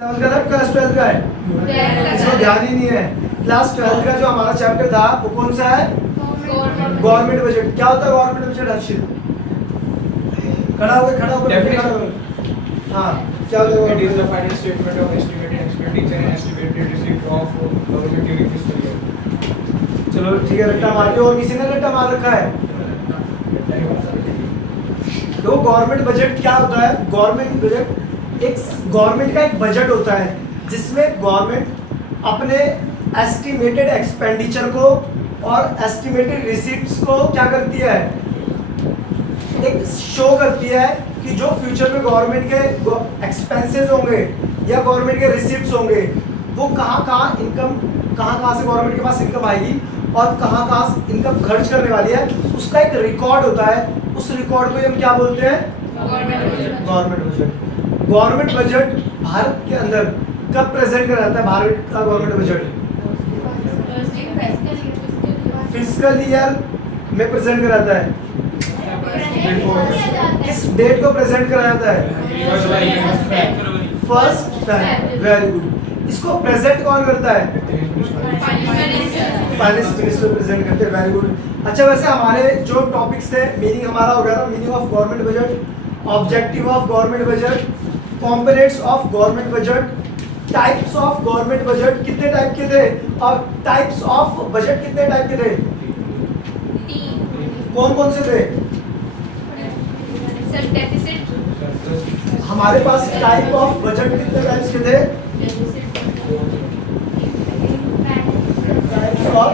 Seventh का था, class 12 का है, इसमें ध्यान ही नहीं है। क्लास 12 का जो हमारा चैप्टर था वो कौन सा है? Government budget. क्या होता है गवर्नमेंट बजट? हर्षित खड़ा हो गए। हाँ, क्या होता है? It is the final statement of estimated expenditure and estimated receipt of government during fiscal year. चलो ठीक है, रट्टा मार दो। और किसी ने रट्टा मार रखा है? तो गवर्नमेंट बजट क्या होता है? गवर्नमेंट बजट गवर्नमेंट का एक बजट होता है जिसमें गवर्नमेंट अपने एस्टिमेटेड एक्सपेंडिचर को और एस्टिमेटेड रिसीट्स को क्या करती है? एक शो करती है कि जो फ्यूचर में गवर्नमेंट के एक्सपेंसेस होंगे या गवर्नमेंट के रिसीट्स होंगे वो कहाँ से गवर्नमेंट के पास इनकम आएगी और कहाँ इनकम खर्च करने वाली है, उसका एक रिकॉर्ड होता है। उस रिकॉर्ड को हम क्या बोलते हैं? Government budget. Government budget Bharat के अंदर कब प्रेजेंट करा जाता है? भारत का गवर्नमेंट बजट फिस्कल ईयर में प्रेजेंट करा जाता है। किस डेट को प्रेजेंट करा जाता है? फर्स्ट। Very good. इसको प्रेजेंट कौन करता है? फाइनेंस मिनिस्टर प्रेजेंट करते हैं। Very good. अच्छा, वैसे हमारे जो टॉपिक्स थे, मीनिंग हमारा हो गया था meaning of government budget, objective of government budget, components of government budget, types of government budget. कितने टाइप के थे? और टाइप्स ऑफ बजट कितने टाइप के थे? कौन से थे? हमारे पास टाइप ऑफ बजट कितने टाइप्स के थे? Types of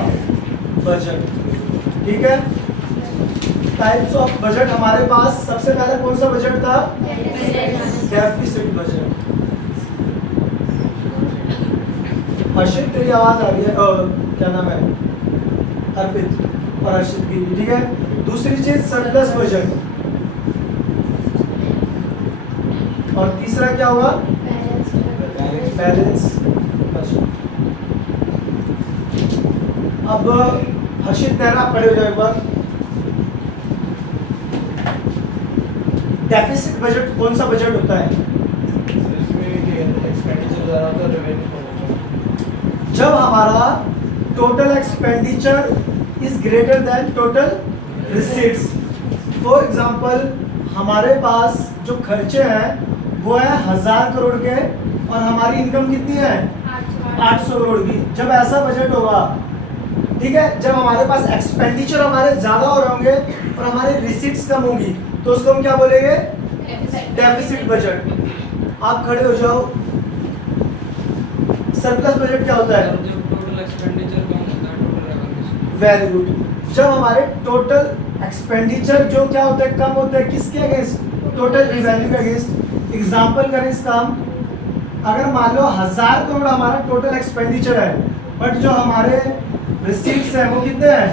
budget. ठीक है, टाइप्स ऑफ बजट हमारे पास सबसे पहले कौन सा बजट था? Deficit budget. हर्षित, तेरी आवाज आ रही है। क्या नाम है? अर्पित और हर्षित की। ठीक है, दूसरी चीज सरप्लस बजट। और तीसरा क्या हुआ? Balance budget. अब हर्षित नेहरा खड़े हो जाओ एक बार। डेफिसिट बजट कौन सा बजट होता है? जब हमारा total expenditure is greater than total receipts. For example, हमारे पास जो खर्चे हैं वो है 1000 करोड़ के और हमारी इनकम कितनी है? 800 करोड़ की। जब ऐसा बजट होगा, ठीक है, जब हमारे पास एक्सपेंडिचर हमारे ज्यादा हो रहे होंगे और हमारी रिसीट्स कम होंगी तो उसको हम क्या बोलेंगे? Deficit budget. आप खड़े हो जाओ। सरप्लस बजट क्या होता है? टोटल एक्सपेंडिचर कम होता है टोटल रेवेन्यू। Very good. जब हमारे टोटल एक्सपेंडिचर जो क्या होता है? कम होता है। किसके अगेंस्ट? टोटल रिवेन्यू के अगेंस्ट। एग्जांपल करें इसका हम, अगर मान लो 1000 करोड़ हमारा टोटल एक्सपेंडिचर है बट जो हमारे रिसीट्स हैं वो कितने हैं?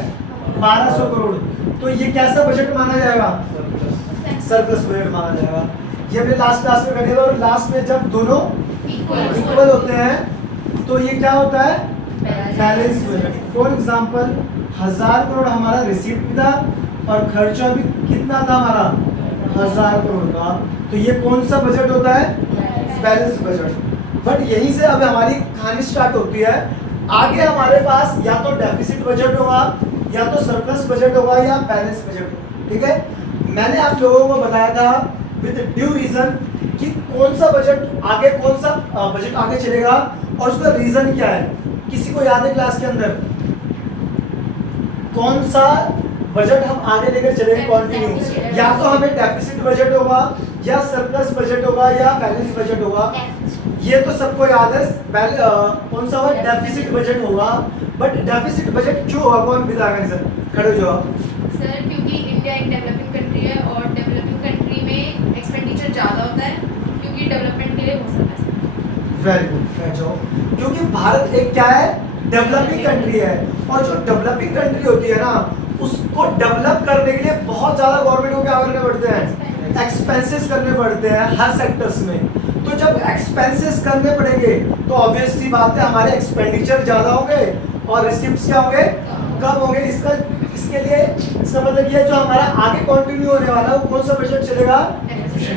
1200 करोड़। तो ये कैसा बजट माना जाएगा? सरप्लस बजट माना जाएगा। ये हमने लास्ट क्लास में कर था। और लास्ट में जब दोनों इक्वल होते हैं तो ये क्या होता है? Balance budget. For example, 1000 crore हमारा रिसीट भी था और खर्चा भी कितना था हमारा? 1000 करोड़ का। तो ये कौन सा बजट होता है? Balance budget. बट यहीं से अब हमारी कहानी स्टार्ट होती है। आगे हमारे पास या तो डेफिसिट बजट होगा या तो सरप्लस बजट होगा या बैलेंस बजट। ठीक है, मैंने आप लोगों को बताया था विद ड्यू रीजन कि कौन सा बजट आगे, कौन सा बजट आगे चलेगा और उसका रीजन क्या है। किसी को याद है क्लास के अंदर कौन सा बजट हम आगे लेकर चलेंगे कंटिन्यू? या तो हमें डेफिसिट बजट होगा या सरप्लस बजट होगा या बैलेंस बजट होगा। ये तो सबको याद है। कौन सा होगा? डेफिसिट बजट होगा। बट डेफिसिट बजट क्यों होगा? कौन बताएगा? सर खड़े हो जाओ। सर, क्योंकि इंडिया एक डेवलपिंग कंट्री है और डेवलपिंग कंट्री में एक्सपेंडिचर ज़्यादा होता है क्योंकि डेवलपमेंट के लिए बहुत सारा पैसा। वेरी गुड, बैठ जाओ। क्योंकि भारत एक क्या है? डेवलपिंग कंट्री है। और जो डेवलपिंग कंट्री होती है ना, उसको डेवलप करने के लिए बहुत ज़्यादा गवर्नमेंट को क्या करने पड़ते हैं? एक्सपेंसेस करने पड़ते हैं हर सेक्टर्स में। तो जब एक्सपेंसेस करने पड़ेंगे तो ऑब्वियस सी बात है हमारे एक्सपेंडिचर ज़्यादा होंगे और रिसीप्ट्स क्या होंगे? कम होंगे। इसके लिए इसका मतलब ये जो हमारा आगे कंटिन्यू होने वाला है वो कौन सा बजट चलेगा?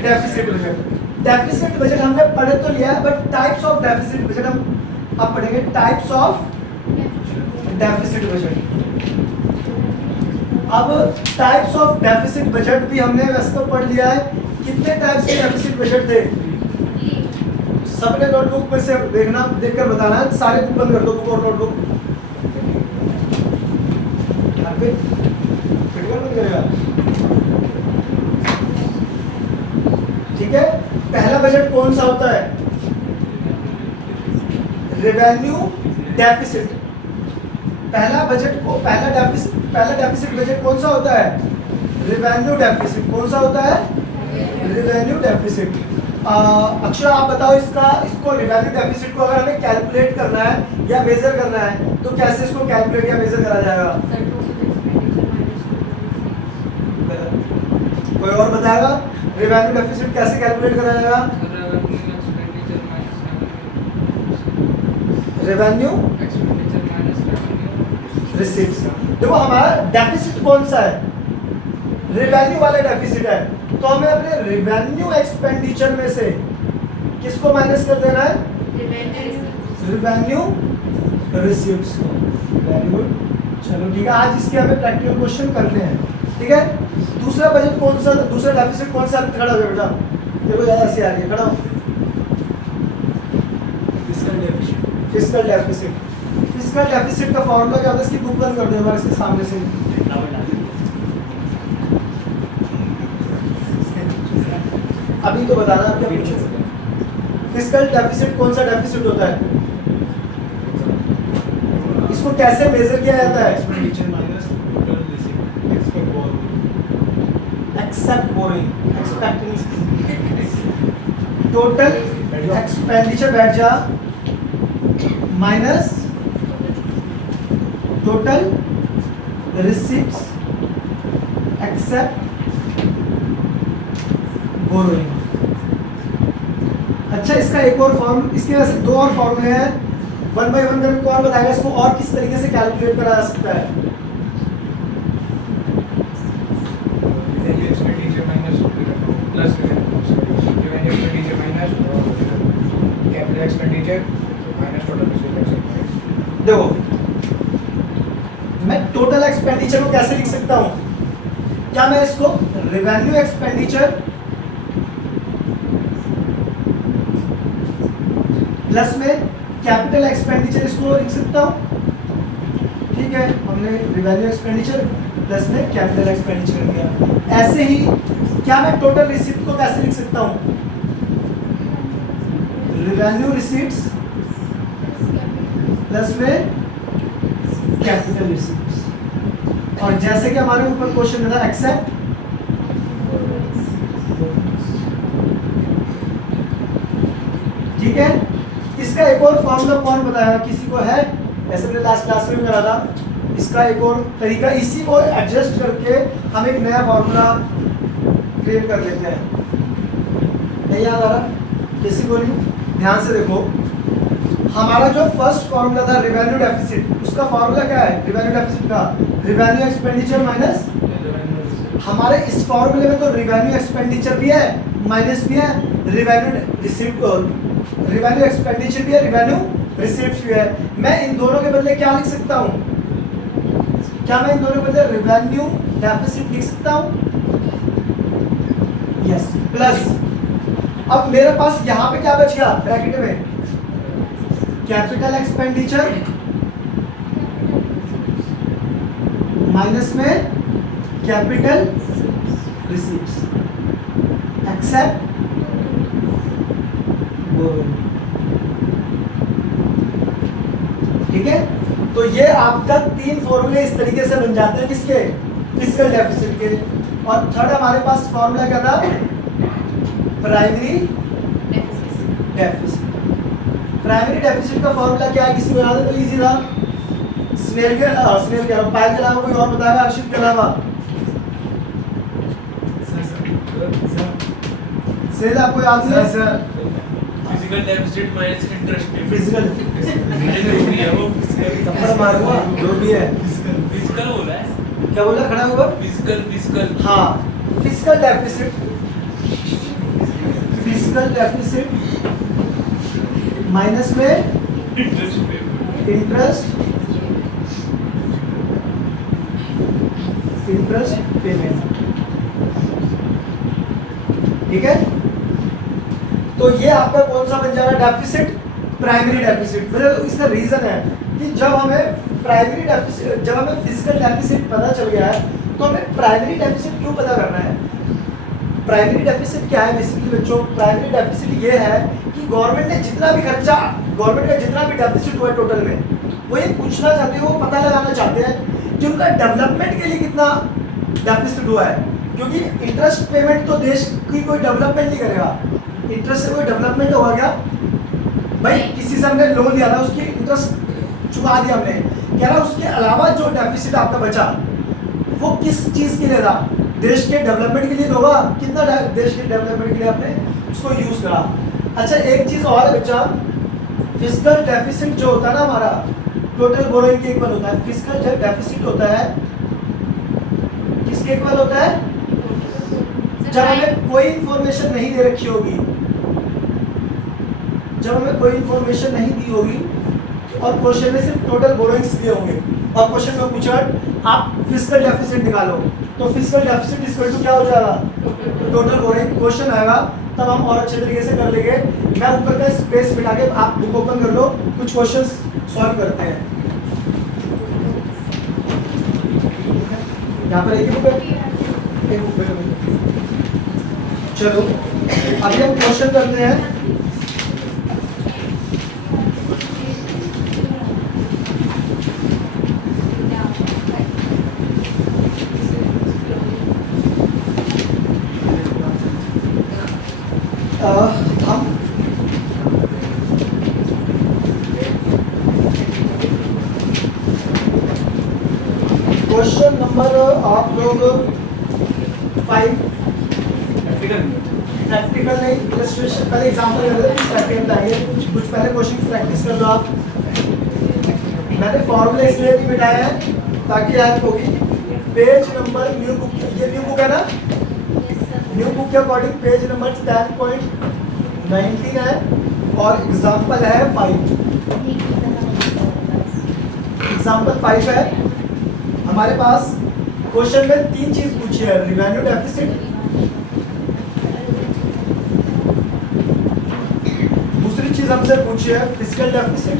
Deficit budget. डेफिसिट बजट हमने पढ़े तो लिया है, but types of deficit budget हम अब पढ़ेंगे। Types of deficit budget. अब टाइप्स ऑफ डेफिसिट बजट भी हमने वैसे तो पढ़ लिया है। कितने टाइप्स के डेफिसिट बजट थे? सबने नोटबुक में से देखना, देखकर बताना है। सारे बुक बंद कर दो, बुक और नोटबुक। ठीक है, पहला बजट कौन सा होता है? Revenue deficit. पहला डेफिसिट बजट कौन सा होता है? Revenue deficit. कौन सा होता है? Revenue deficit. अक्षर आप बताओ, इसको रेवेन्यू डेफिसिट को अगर हमें कैलकुलेट करना है या मेजर करना है तो कैसे इसको कैलकुलेट या मेजर करा जाएगा? कोई और बताएगा? रेवेन्यू डेफिसिट कैसे कैलकुलेट करा जाएगा? Revenue receives. देखो हमारा डेफिसिट कौन सा है? रेवेन्यू वाला डेफिसिट है, तो हमें अपने रेवेन्यू एक्सपेंडिचर में से किसको माइनस कर देना है? रेवेन्यू रिसीव्स को। वेरी गुड, चलो ठीक है। आज इसके हमें प्रैक्टिकल क्वेश्चन करने हैं, ठीक है। दूसरा बजट कौन सा, दूसरा डेफिसिट कौन सा? खड़ा हो जाओ बेटा, देखो ज्यादा ऐसे आ रही है, खड़ा हो। Fiscal deficit. फिस्कल डेफिसिट का फॉर्मूला क्या होता है? इसकी बुक बंद कर दो हमारे इसके सामने से। अभी तो बताना है, क्या पूछो। फिस्कल डेफिसिट कौन सा डेफिसिट होता है? इसको कैसे मेजर किया जाता है? एक्सेप्ट बोरिंग, टोटल एक्सपेंडिचर बैठ जा minus total receipts except borrowing. अच्छा, इसका एक और फॉर्म, इसके वैसे दो और फॉर्मूले हैं। 1 by 1 करके कौन बताएगा इसको और किस तरीके से कैलकुलेट करा जा सकता है? देखो मैं टोटल एक्सपेंडिचर को कैसे लिख सकता हूं? क्या मैं इसको रेवेन्यू एक्सपेंडिचर प्लस में कैपिटल एक्सपेंडिचर इसको लिख सकता हूं? ठीक है, हमने रेवेन्यू एक्सपेंडिचर प्लस में कैपिटल एक्सपेंडिचर किया। ऐसे ही क्या मैं टोटल रिसीप्ट को कैसे लिख सकता हूं? रेवेन्यू रिसीप्ट्स प्लस में कैपिटल रिसीप्ट्स। और जैसे कि हमारे ऊपर क्वेश्चन था एक्सेप्ट, ठीक है। इसका एक और फॉर्मूला कौन बताया? किसी को है? ऐसे मैंने लास्ट क्लास में करा था। इसका एक और तरीका, इसी को एडजस्ट करके हम एक नया फॉर्मूला क्रिएट कर लेते हैं। नहीं याद आ रहा? किसी को नहीं? ध्यान से देखो, हमारा जो फर्स्ट फॉर्मूला था रेवेन्यू डेफिसिट, उसका फॉर्मूला क्या है? रेवेन्यू डेफिसिट का रेवेन्यू एक्सपेंडिचर माइनस। हमारे इस फॉर्मूले में तो रेवेन्यू एक्सपेंडिचर भी है माइनस भी है, रेवेन्यू रिसीप्ट, रेवेन्यू एक्सपेंडिचर भी है, रेवेन्यू रिसीप्ट्स भी है। मैं इन दोनों के बदले क्या लिख सकता हूँ? क्या मैं इन दोनों के बदले रेवेन्यू डेफिसिट लिख सकता हूँ? यस, प्लस अब मेरे पास यहाँ पे क्या बच गया ब्रैकेट में? कैपिटल एक्सपेंडिचर माइनस में कैपिटल रिसीप्ट्स एक्सेप्ट ठीक है। तो ये आपका 3 फॉर्मूले इस तरीके से बन जाते हैं किसके? फिस्कल डेफिसिट के। और थर्ड हमारे पास फॉर्मूला क्या था? Primary deficit. प्राइमरी डेफिसिट का फॉर्मूला क्या है? किसी बना दे तो इजी था। स्नेल कह रहा हूँ, पायल के अलावा कोई और बताएगा? अर्शित के अलावा? सेल आपको याद है? Physical deficit minus interest. Physical थप्पड़ मारूंगा जो भी है। फिजिकल बोला है? क्या बोला? खड़ा हुआ? फिजिकल। हाँ, physical deficit, physical deficit minus में इंटरेस्ट पेमेंट इंटरेस्ट पेमेंट। ठीक है, तो ये आपका कौन सा बन जा रहा है डेफिसिट, प्राइमरी डेफिसिट। मतलब इसका रीजन है कि जब हमें प्राइमरी डेफिसिट, जब हमें फिजिकल डेफिसिट पता चल गया है तो हमें प्राइमरी डेफिसिट क्यों पता करना है। प्राइमरी डेफिसिट क्या है बेसिकली बच्चों, प्राइमरी डेफिसिट ये है कि गवर्नमेंट ने जितना भी खर्चा, गवर्नमेंट का जितना भी डेफिसिट हुआ है टोटल में, वो ये पूछना चाहते हैं, वो पता लगाना चाहते हैं कि उनका डेवलपमेंट के लिए कितना डेफिसिट हुआ है। क्योंकि इंटरेस्ट पेमेंट तो देश की कोई डेवलपमेंट नहीं करेगा, इंटरेस्ट से कोई डेवलपमेंट होगा क्या भाई। किसी से हमने लोन लिया था, उसकी इंटरेस्ट चुका दिया हमने, कह रहा उसके अलावा जो डेफिसिट आपका बचा वो किस चीज़ के लिए था, देश के डेवलपमेंट के लिए होगा। कितना देश के डेवलपमेंट के लिए आपने उसको यूज़ करा। अच्छा एक चीज़ और है बच्चा, फिजिकल डेफिसिट जो होता है ना हमारा टोटल बोरोइंग के इक्वल होता है। फिजिकल जो डेफिसिट होता है किसके इक्वल होता है, जब हमें कोई इंफॉर्मेशन नहीं दे रखी होगी, जब हमें कोई इंफॉर्मेशन नहीं दी होगी और क्वेश्चन में सिर्फ टोटल बोरोइंग्स दिए होंगे और क्वेश्चन में पूछा आप फिजिकल डेफिसिट निकालो, तो फिजिकल डेफिसिट इक्वल टू क्या हो जाएगा, टोटल बोरोइंग। क्वेश्चन आएगा तब हम और अच्छे तरीके से कर लेंगे। मैं ऊपर का स्पेस बिठा के, आप बुक ओपन कर लो, कुछ क्वेश्चंस सॉल्व करते हैं। यहाँ पर एक ही बुक है, एक बुक है। चलो अभी हम क्वेश्चन करते हैं। हम क्वेश्चन नंबर आप लोग 5 प्रैक्टिकल नहीं, इलस्ट्रेशन पहले एग्जांपल कर दो, प्रैक्टिकल आएंगे। कुछ पहले क्वेश्चन प्रैक्टिस कर लो आप। मैंने फॉर्मूला इसलिए भी बिठाया है ताकि हेल्प होगी। पेज नंबर न्यू बुक, ये न्यू बुक है ना, न्यू बुक के अकॉर्डिंग पेज नंबर 10.19 है और एग्जाम्पल है 5। एग्जाम्पल 5 है हमारे पास। क्वेश्चन में 3 चीज पूछी है, रिवेन्यू डेफिसिट, दूसरी चीज हमसे पूछी है फिजिकल डेफिसिट,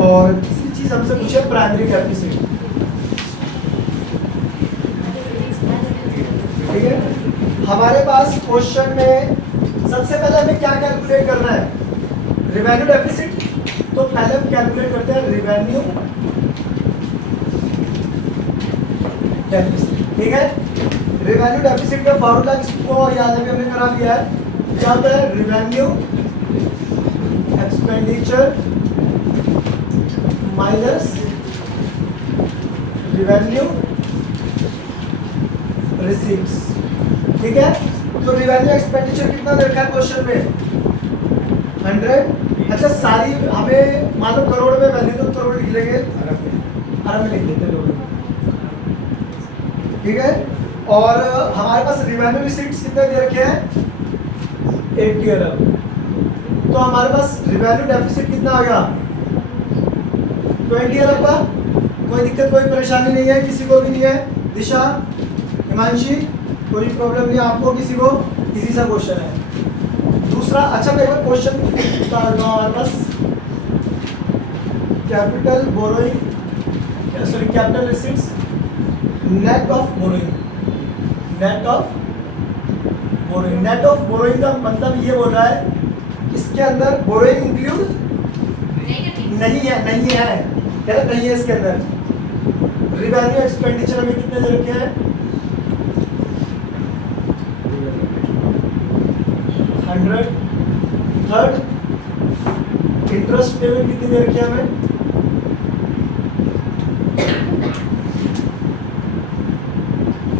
और तीसरी चीज हमसे पूछी है प्राइमरी डेफिसिट। ठीक है, हमारे पास क्वेश्चन में सबसे पहले हमें क्या कैलकुलेट करना है, रिवेन्यू डेफिसिट। तो पहले हम कैलकुलेट करते हैं रिवेन्यू डेफिसिट। ठीक है, रिवेन्यू डेफिसिट का फॉर्मूला किसको याद है, हमने करा दिया है। क्या होता है, revenue expenditure minus revenue receipts. ठीक है, तो रिवेन्यू एक्सपेंडिचर कितना दे रखा है क्वेश्चन में, 100। अच्छा सारी हमें मान लो करोड़ में वैल्यू, तो करोड़ लिख लेंगे, अरब में लिख लेते लोग। ठीक है, और हमारे पास रिवेन्यू रिसीट्स कितने दे रखे हैं, 80 अरब। तो हमारे पास रिवेन्यू डेफिसिट कितना आ गया, 20 अरब का। कोई दिक्कत कोई परेशानी नहीं है, किसी को भी नहीं है। दिशा, हिमांशी, कोई प्रॉब्लम नहीं है आपको, किसी को, इजी सा क्वेश्चन है। दूसरा, अच्छा मेरे को क्वेश्चन हमारे पास capital borrowing, sorry capital receipts net of borrowing, net of borrowing. Net of borrowing का मतलब ये बोल रहा है इसके अंदर बोरोइंग इंक्लूड नहीं है, नहीं है, कह रहा नहीं है इसके अंदर। रिवेन्यू एक्सपेंडिचर हमें कितने दे रखे हैं, 100। थर्ड, इंटरेस्ट पेमेंट कितनी दे रखी है हमें,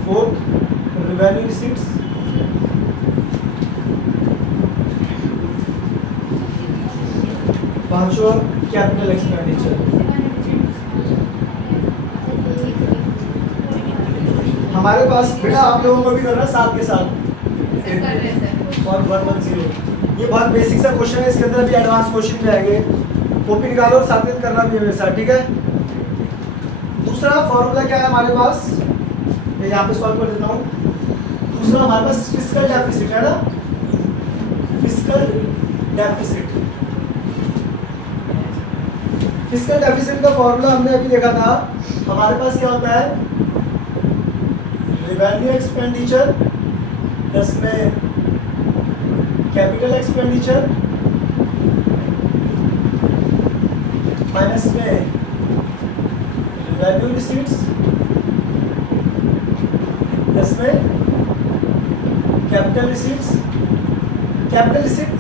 4th, रिवेन्यू रिसीट्स, 5वां कैपिटल एक्सपेंडिचर। हमारे पास बेटा आप लोगों को भी करना है साथ के साथ सर कर रहे हैं सर। और 110 ये बहुत बेसिक सा क्वेश्चन है, इसके अंदर भी एडवांस क्वेश्चन भी आएंगे, कॉपी निकालो और साथ में करना भी है मेरे साथ, ठीक है। दूसरा फॉर्मूला क्या है हमारे पास, मैं यहाँ पे सॉल्व कर देता हूँ। दूसरा हमारे पास फिस्कल डेफिसिट है ना, फिस्कल डेफिसिट। फिस्कल डेफिसिट का फॉर्मूला हमने अभी देखा था, हमारे पास क्या होता है, रेवेन्यू एक्सपेंडिचर प्लस में कैपिटल एक्सपेंडिचर माइनस में रेवेन्यू रिसीट्स प्लस में capital receipts. Capital receipt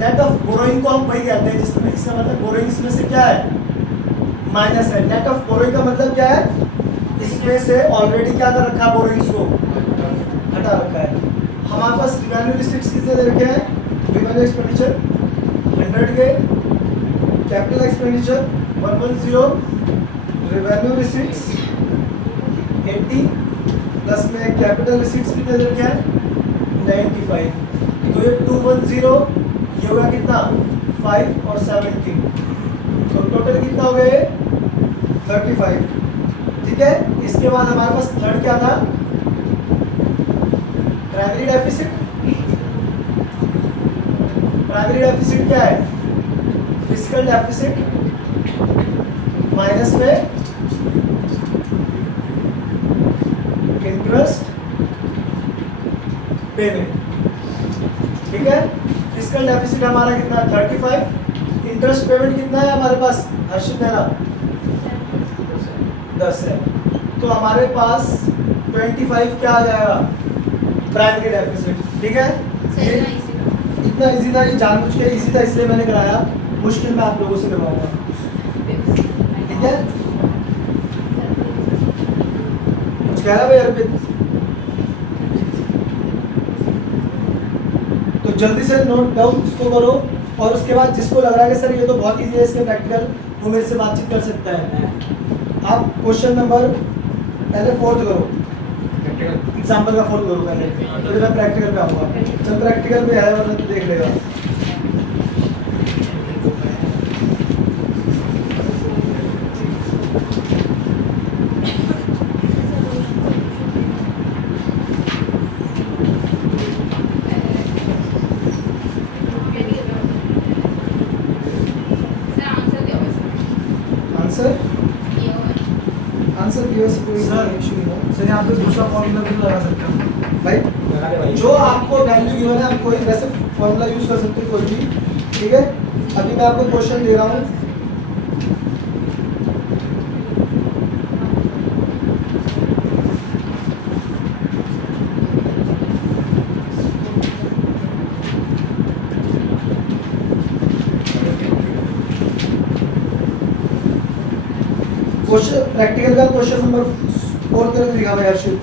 net of borrowing को हम वही कहते हैं जिसमें, इसका मतलब बोरोइंग्स में से क्या है, माइनस है। नेट ऑफ बोरोइंग का मतलब क्या है, इसमें से ऑलरेडी क्या कर रखा है, बोरोइंग्स को हटा रखा है। हमारे पास रिवेन्यू रिसीट्स कितने दे रखे हैं, रेवेन्यू एक्सपेंडिचर 100 के, capital expenditure 110, revenue receipts 80 plus में कैपिटल रिसीट्स कितने दे रखे हैं 95। तो ये 210, ये होगा कितना 5 और 17, तो टोटल कितना हो गया 35, ठीक है। इसके बाद हमारे पास थर्ड क्या था, प्राइमरी डेफिसिट। प्राइमरी डेफिसिट क्या है, फिस्कल डेफिसिट माइनस में इंटरेस्ट पेमेंट, ठीक है। फिस्कल डेफिसिट हमारा कितना है 35, इंटरेस्ट पेमेंट कितना है हमारे पास हर्षित मेरा 10 है, तो हमारे पास 25 क्या आ जाएगा प्राइमरी डेफिसिट, ठीक है। सही ये ना इसी इतना इजी था, ये जानबूझ के इजी था इसलिए मैंने कराया, मुश्किल में आप लोगों से करवाऊंगा, ठीक है। कुछ कह रहा भाई अर्पित, तो जल्दी से नोट डाउन इसको करो, और उसके बाद जिसको लग रहा है कि सर ये तो बहुत इजी है इसके प्रैक्टिकल, वो मेरे से बातचीत कर सकता है। आप क्वेश्चन नंबर पहले 4 करो, एग्जाम्पल का 4 करो पहले, फिर मैं प्रैक्टिकल पे आऊँगा। चल प्रैक्टिकल पे है वरना तो देख लेगा। सर आंसर दिया हुआ है आंसर ये हुआ आंसर दिया से कोई सर, इशू नहीं है सर यहाँ पे दूसरा फॉर्मूला भी लगा सकते हैं भाई। जो आपको वैल्यू गिवन है आप कोई वैसे फॉर्मूला यूज कर सकते हो कोई भी, ठीक है। अभी मैं आपको क्वेश्चन दे रहा हूँ, क्वेश्चन प्रैक्टिकल का क्वेश्चन नंबर 4 करके दिखा भाई हर्षित,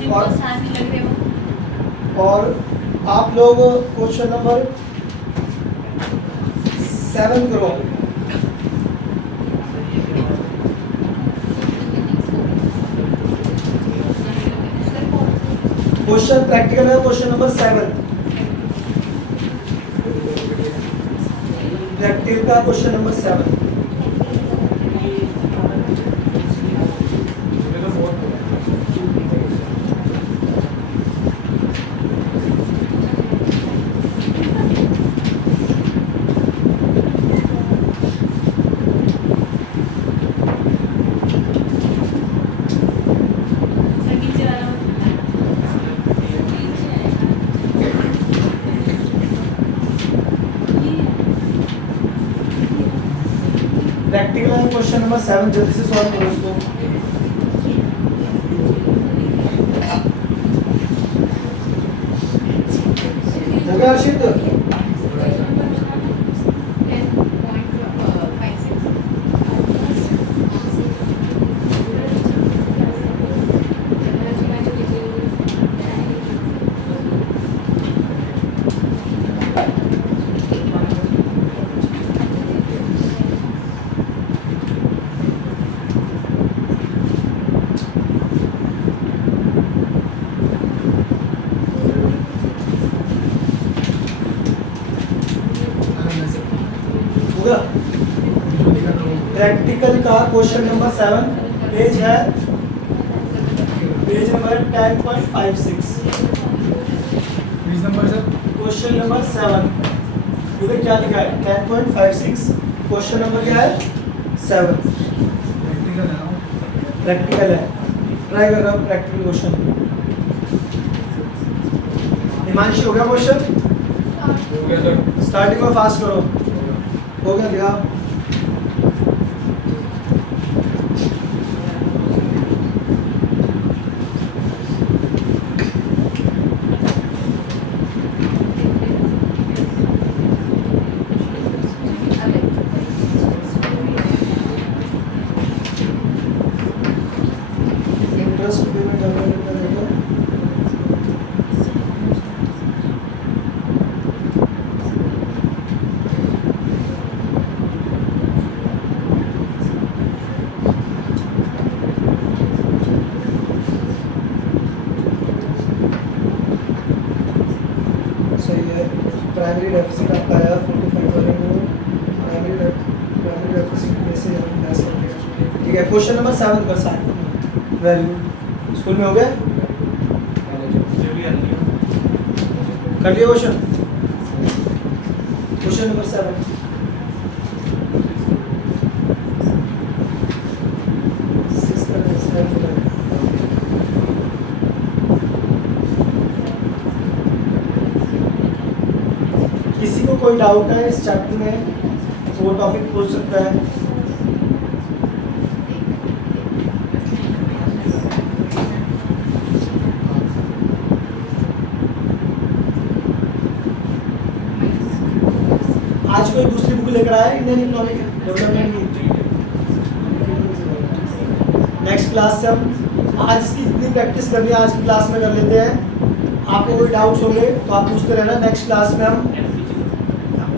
जिनको साथ ही लग रहे हो। और आप लोग क्वेश्चन नंबर 7 करो। क्वेश्चन प्रैक्टिकल है क्वेश्चन नंबर 7, प्रैक्टिकल का क्वेश्चन नंबर 7। सर नीचे वाला प्रैक्टिकल है क्वेश्चन नंबर 7, जल्दी से सॉल्व करो इसको। हो गया हर्षित? 10.56 गया। प्रैक्टिकल का क्वेश्चन नंबर 7 पेज है page number 10.56 page number sir question number 7 इधर क्या लिखा है 10.56 क्वेश्चन नंबर क्या है 7 प्रैक्टिकल है प्रैक्टिकल है ट्राई कर रहा हूँ प्रैक्टिकल क्वेश्चन हिमांशी हो गया क्वेश्चन हो गया सर स्टार्टिंग में फास्ट करो हो गया भैया इंटरेस्ट पेमेंट अवेलेबल करेगा सही है प्राइमरी डेफिसिट आपका आया 45,000 प्राइमरी डेफिसिट में से हम 10 कर दिया ठीक है क्वेश्चन नंबर 7 पर साइन वैल्यू स्कूल में हो गया कर लिया क्वेश्चन क्वेश्चन नंबर 7 6 का 7 का किसी को कोई डाउट है इस चैप्टर में तो वो टॉपिक पूछ सकता है आज कोई दूसरी बुक लेकर आया इंडियन इकोनॉमिक डेवलपमेंट की नेक्स्ट क्लास से हम आज इसकी जितनी प्रैक्टिस करनी है आज की क्लास में कर लेते हैं आपको कोई डाउट्स होंगे तो आप पूछते रहना नेक्स्ट क्लास में हम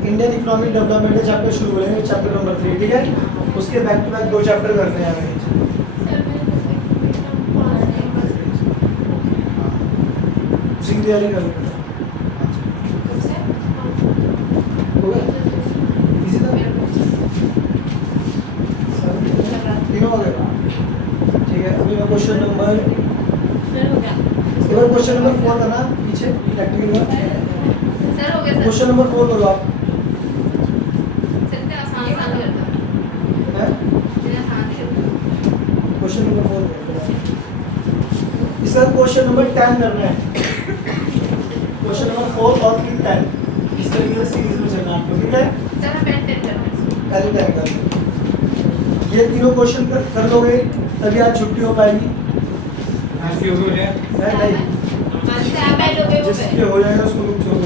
इंडियन इकोनॉमिक डेवलपमेंट का चैप्टर शुरू करेंगे चैप्टर नंबर 3 ठीक है उसके बैक टू बैक 2 चैप्टर करते हैं हमें उसी की तैयारी कर लेते हैं हो गया इसी तरह तीनों हो गया ठीक है अभी मैं क्वेश्चन नंबर इधर क्वेश्चन नंबर 4 करना पीछे प्रैक्टिकल में सर हो गया सर क्वेश्चन नंबर 4 करो आप सर का आसान आसान करता हैं है आसान करता क्वेश्चन नंबर 4 इसका क्वेश्चन नंबर 10 करना है क्वेश्चन नंबर 4 और फिर 10 इस तरीके से सीरीज में चलना आपको ठीक है सर हम पेन टेन करना पहले 10 कर लो ये तीनों क्वेश्चन कर लोगे तभी आज छुट्टी हो पाएगी आज की हो गया है नहीं से आप पहले लोगे वो जिसके हो जाएगा उसको रुक जाओ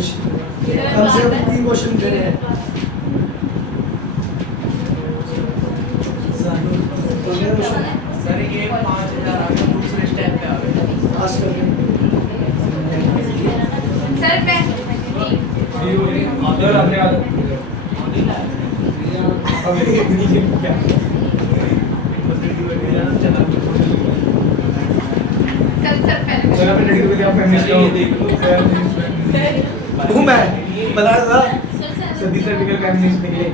कम से कम 3 क्वेश्चन देने हैं तो मेरा क्वेश्चन सर ये 5,000 आगे दूसरे स्टेप पे आ गए पास कर लें सर पेन सर आपने आज सर पहले सर आपने लड़की को क्या फेमिनिस्ट ये देख लो सर हूँ मैं बता था सभी सर्टिफिकेट फेमिनिस्ट निकले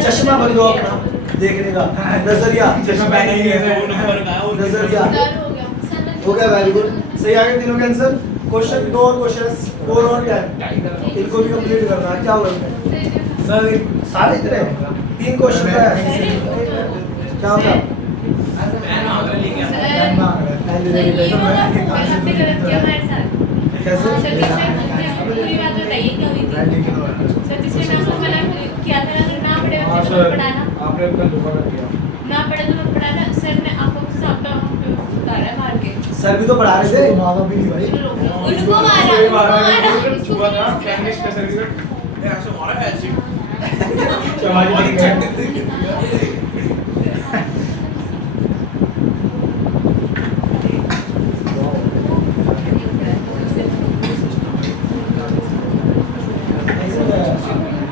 चश्मा बन दो अपना देखने का नजरिया चश्मा पहना ही नहीं है वो नंबर का है वो नजरिया सर हो गया हो गया वेरी गुड सही आ गए तीनों के आंसर क्वेश्चन 2 और क्वेश्चन 4 और 10 इनको भी कंप्लीट करना है क्या होगा सर सारे इतने 3 क्वेश्चन है क्या होगा पेन आगे लेके आ कैसे हाँ सर आपने अपना धोखा कर दिया सर भी तो पढ़ा रहे थे उनको मारा छुआ था फेमिनिस्ट का सर्टिफिकेट ऐसे मारा ऐसे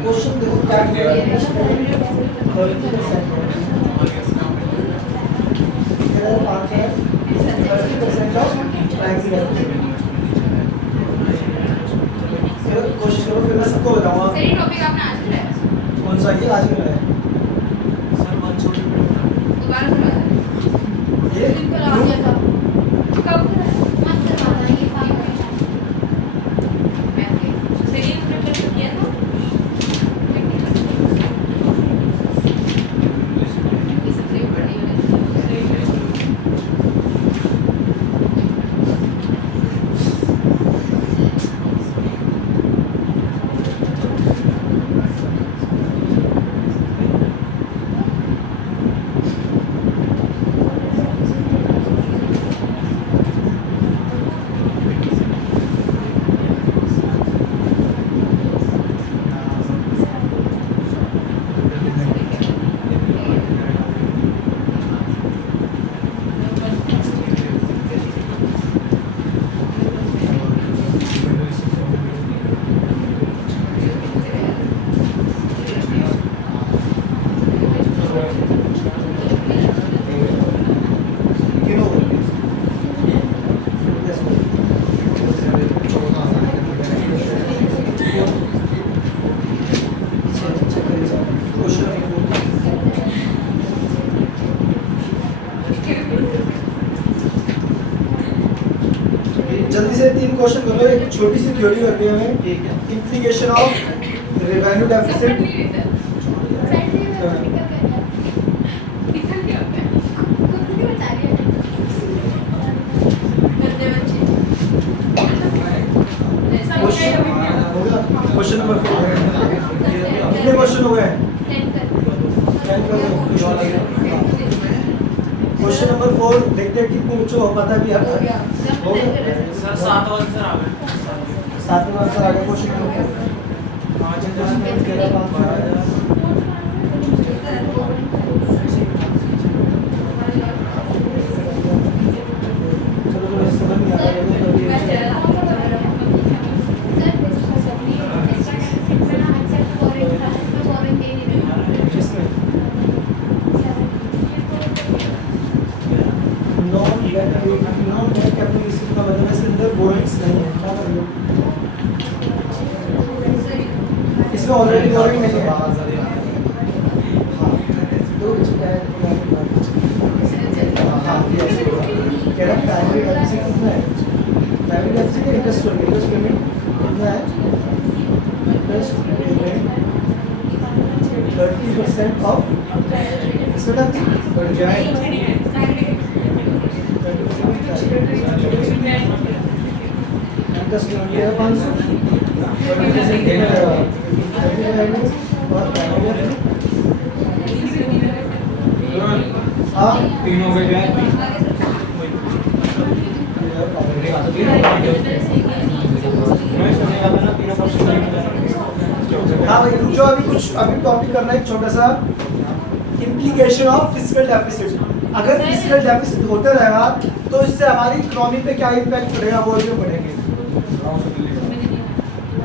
क्वेश्चन देखो क्या किया क्वेश्चन फिर मैं सबको बताऊंगा सर ये टॉपिक आपने आज ही लाया कौन सा ये आज का है सर वन छोटे में दोबारा करवा दें ये बिल्कुल आ गया था कब मत करवाना ये काम मैं सर ये प्रिपेयर किया था ये सब नहीं पढ़नी है जल्दी से 3 क्वेश्चन करो। एक छोटी सी थ्योरी करनी है हमें, ठीक है implication of revenue deficit. Question number 4 कितने क्वेश्चन हो गए? 10 कर दो। क्वेश्चन नंबर 4 देखते हैं कितने बच्चों को पता भी है। हो गया सर 7 आंसर आ गए 7वां आंसर आ गया। क्वेश्चन नंबर 5 चलो समझ नहीं आ रहा जिसमें नॉन बैंक कैपिटल का मतलब इसके अंदर बोरिंग्स नहीं है। क्या कर लो इसमें ऑलरेडी बोरिंग नहीं है। हाँ तो हाँ यस कह रहा प्राइमरी डेफिसिट कितना है? प्राइमरी डेफिसिट इंटरेस्ट पेमेंट कितना है? इंटरेस्ट पेमेंट 30% ऑफ इसमें ना बढ़ जाए इंटरेस्ट पेमेंट है 500 हाँ तीनों के जो है हाँ भाई रुक जाओ, अभी टॉपिक करना है एक छोटा सा, इम्प्लीकेशन ऑफ फिस्कल डेफिसिट। अगर फिस्कल डेफिसिट होते रहेगा तो इससे हमारी इकोनॉमी पे क्या इम्पैक्ट पड़ेगा वो भी पड़ेंगे।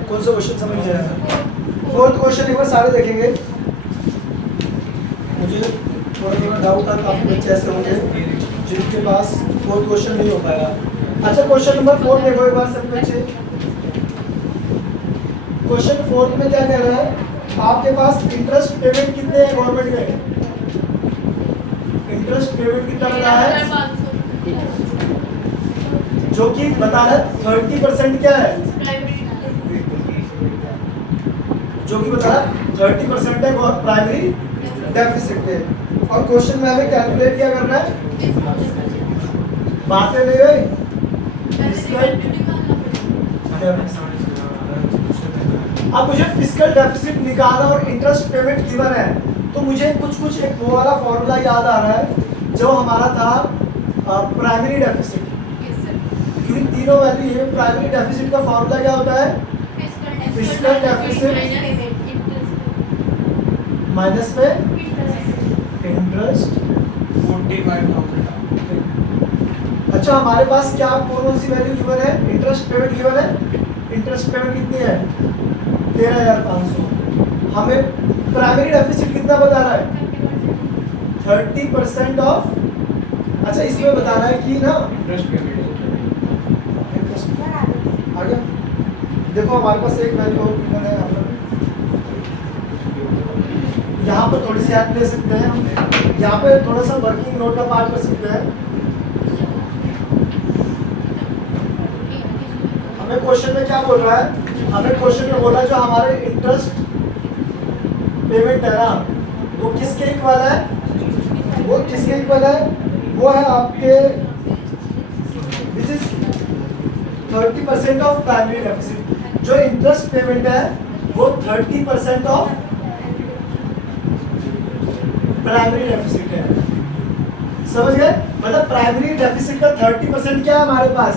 कौन सा क्वेश्चन समझ नहीं आया? 4th क्वेश्चन एक बार सारे देखेंगे। मुझे थोड़ा डाउट था काफी बच्चे ऐसे होंगे जिनके पास 4th क्वेश्चन नहीं हो पाएगा। अच्छा क्वेश्चन नंबर 4 देखो एक बार सब बच्चे। क्वेश्चन 4 में क्या कह रहा है? आपके पास इंटरेस्ट पेमेंट कितने हैं गवर्नमेंट के? इंटरेस्ट पेमेंट कितना बता है? जो कि बता रहा है 30% क्या है? जो कि बता रहा है 30% है वो प्राइमरी डेफिसिट पे। और क्वेश्चन में हमें कैलकुलेट क्या करना है? बातें नहीं गई अब मुझे फिस्कल डेफिसिट निकालना और इंटरेस्ट पेमेंट गिवन है तो मुझे कुछ एक वो वाला फॉर्मूला याद आ रहा है जो हमारा था प्राइमरी डेफिसिट। क्योंकि तीनों वैल्यू ये प्राइमरी डेफिसिट का फॉर्मूला क्या होता है? फिस्कल डेफिसिट माइनस में इंटरेस्ट 45,000। अच्छा हमारे पास क्या कौन सी वैल्यू गिवन है? इंटरेस्ट पेमेंट गिवन है। इंटरेस्ट पेमेंट कितनी है? 13,500। हमें प्राइमरी डेफिसिट कितना बता रहा है? 30% ऑफ। अच्छा इसमें बताना है कि ना इंटरेस्ट पेमेंट आ गया। देखो हमारे पास एक वैल्यू और गिवन है यहाँ पर यहाँ पर थोड़ी सी हेल्प ले सकते हैं हम, यहाँ पे थोड़ा सा वर्किंग नोट का पार्ट कर सकते हैं। हमें क्वेश्चन में क्या बोल रहा है, हमें क्वेश्चन में बोला जो हमारे इंटरेस्ट पेमेंट है ना वो किसके इक्वल है, वो किसके इक्वल है, वो है आपके this is 30% of primary deficit. जो इंटरेस्ट पेमेंट है वो 30% ऑफ प्राइमरी डेफिसिट है। समझ गए? मतलब प्राइमरी डेफिसिट का 30% क्या है हमारे पास,